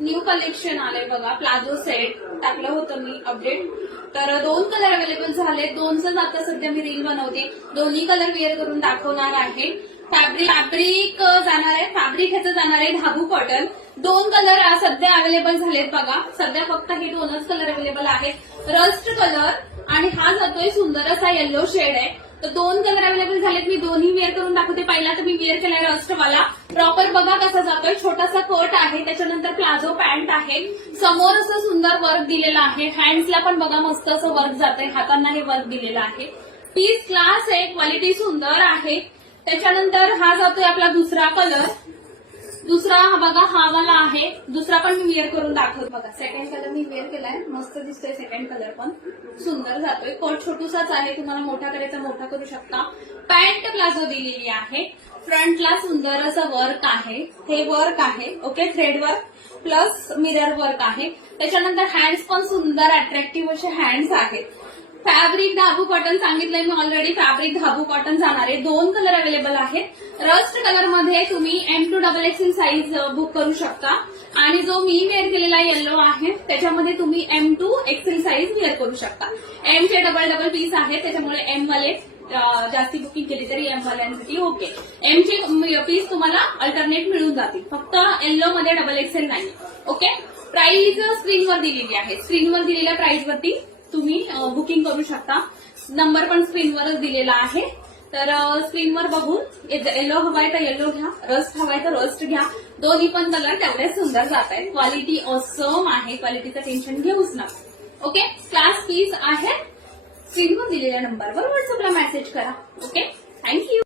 New collection आलंय बघा, palazzo set टाकलं होतं मी अपडेट. तर 2 कलर अवेलेबल झाले. 2च आता सध्या मी रील बनवते. दोन्ही कलर वेअर करून दाखवणार आहे. फॅब्रिक जाणार आहे, फॅब्रिक ह्याचं जाणार आहे धाबू कॉटन. 2 कलर सध्या अवेलेबल झालेत बघा. सध्या फक्त हे 2च कलर अवेलेबल आहेत. रस्ट कलर आणि हा जातोय सुंदर असा येल्लो शेड आहे. तर 2 कलर अवेलेबल झालेत. मी दोन्ही वेअर करून दाखवते. पहिला तर मी वेअर केलाय रस्टवाला. प्रॉपर बघा कसा जातोय. छोटासा कोट आहे, त्याच्यानंतर प्लाझो पॅन्ट आहे. समोर असं सुंदर वर्क दिलेलं आहे. हँड्सला पण बघा मस्त असं वर्क जातंय. हातांना हे वर्क दिलेलं आहे. पीस क्लास आहे, क्वालिटी सुंदर आहे. त्याच्यानंतर हा जातोय आपला दुसरा कलर. दुसरा हा बघा हा वाला आहे. दुसरा पण मी वेअर करून दाखवत बघा. सेकंड कलर मी वेअर केलाय, मस्त दिसतोय. सेकंड कलर पण सुंदर जातोय. कोट छोटूसाच आहे, तुम्हाला मोठा करायचा मोठा करू शकता. पॅन्ट प्लाझो दिलेली आहे. फ्रंटला सुंदर असं वर्क आहे. हे वर्क आहे okay, thread work plus mirror work आहे. त्याच्यानंतर हँड्स पण सुंदर अट्रॅक्टिव्ह असे हँड्स आहेत. फॅब्रिक धाबू कॉटन सांगितलंय मी ऑलरेडी. फॅब्रिक धाबू कॉटन जाणार आहे. 2 कलर अवेलेबल आहेत. रस्ट कलर मध्ये तुम्ही M2 XXL साईज बुक करू शकता. आणि जो मी वेअर केलेला येल्लो आहे त्याच्यामध्ये तुम्ही M2 XL साईज वेअर करू शकता. M चे डबल पीस आहेत, त्याच्यामुळे M वाले जास्ती बुकिंग केली तरी M वाल्यांसाठी ओके. M चे पीस तुम्हाला अल्टरनेट मिळून जातील. फक्त येल्लो मध्ये XXL नाही ओके. प्राइस स्क्रीनवर दिलेली आहे. स्क्रीनवर दिलेल्या प्राइस वरती तुम्ही बुकिंग करू शकता. नंबर पण स्क्रीनवरच दिलेला आहे. तर स्क्रीनवर बघून येलो हवाय तर येलो घ्या, रस्ट हवाय तर रस्ट घ्या. दोन्ही पण कलर तेवढे सुंदर जात आहेत. क्वालिटी ऑसम आहे, क्वालिटीचं टेन्शन घेऊच नका ओके. क्लास पीस आहे. स्क्रीनवर दिलेल्या नंबरवर व्हॉट्सअपला मेसेज करा ओके. थँक्यू.